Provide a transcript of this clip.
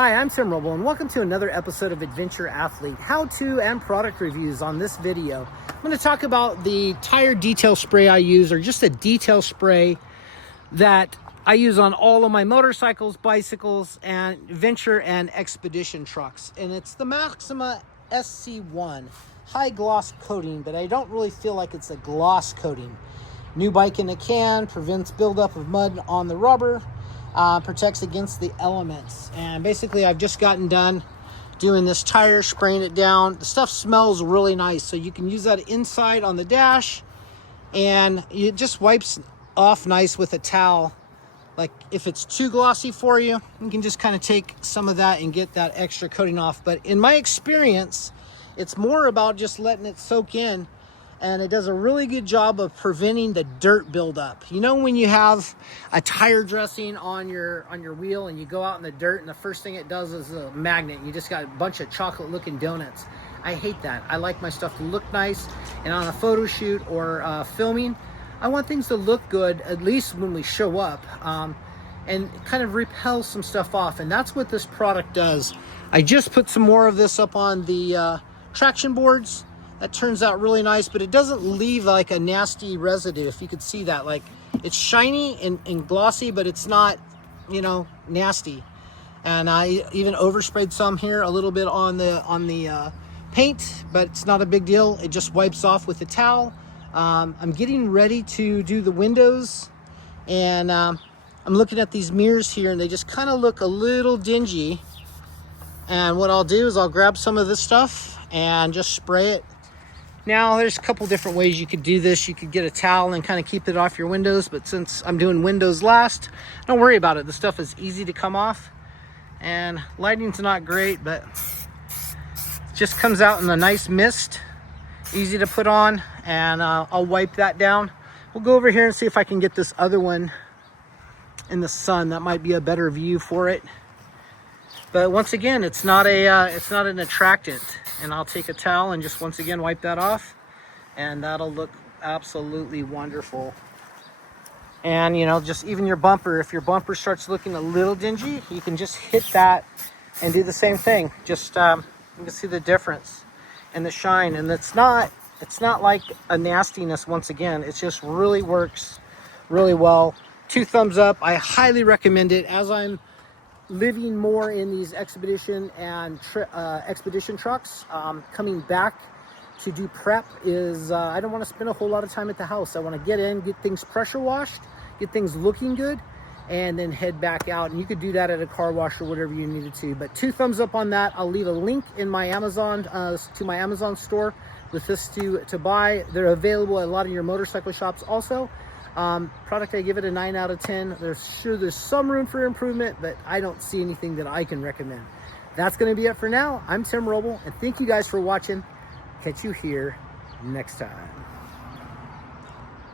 Hi, I'm Tim Roble, and welcome to another episode of Adventure Athlete, how-to and product reviews. On this video, I'm going to talk about the tire detail spray I use, or just a detail spray that I use on all of my motorcycles, bicycles, and venture and expedition trucks. And it's the Maxima SC1 high gloss coating, but I don't really feel like it's a gloss coating. New bike in a can, prevents buildup of mud on the rubber, protects against the elements. And basically I've just gotten done doing this tire, spraying it down. The stuff smells really nice, so you can use that inside on the dash, and it just wipes off nice with a towel. Like if it's too glossy for you, you can just kind of take some of that and get that extra coating off. But in my experience, it's more about just letting it soak in, and it does a really good job of preventing the dirt buildup. You know, when you have a tire dressing on your wheel and you go out in the dirt and the first thing it does is a magnet. You just got a bunch of chocolate looking donuts. I hate that. I like my stuff to look nice, and on a photo shoot or filming, I want things to look good, at least when we show up, and kind of repel some stuff off. And that's what this product does. I just put some more of this up on the traction boards. That turns out really nice, but it doesn't leave like a nasty residue. If you could see that, like it's shiny and glossy, but it's not, you know, nasty. And I even oversprayed some here a little bit on the paint, but it's not a big deal. It just wipes off with a towel. I'm getting ready to do the windows, and I'm looking at these mirrors here, and they just kind of look a little dingy. And what I'll do is I'll grab some of this stuff and just spray it. Now, there's a couple different ways you could do this. You could get a towel and kind of keep it off your windows, but since I'm doing windows last, don't worry about it. The stuff is easy to come off, and lighting's not great, but it just comes out in a nice mist, easy to put on, and I'll wipe that down. We'll go over here and see if I can get this other one in the sun. That might be a better view for it. But once again, it's not an attractant. And I'll take a towel and just once again wipe that off, and that'll look absolutely wonderful. And you know, just even your bumper, if your bumper starts looking a little dingy, you can just hit that and do the same thing. Just you can see the difference and the shine, and it's not like a nastiness. Once again, it just really works really well. 2 thumbs up. I highly recommend it. As I'm living more in these expedition and expedition trucks, coming back to do prep is I don't want to spend a whole lot of time at the house. I want to get in, get things pressure washed, get things looking good, and then head back out. And you could do that at a car wash or whatever you needed to. But 2 thumbs up on that. I'll leave a link in my Amazon to my Amazon store with this to buy. They're available at a lot of your motorcycle shops also. Product, I give it a 9 out of 10. There's some room for improvement, but I don't see anything that I can recommend. That's going to be it for now. I'm Tim Roble, and thank you guys for watching. Catch you here next time.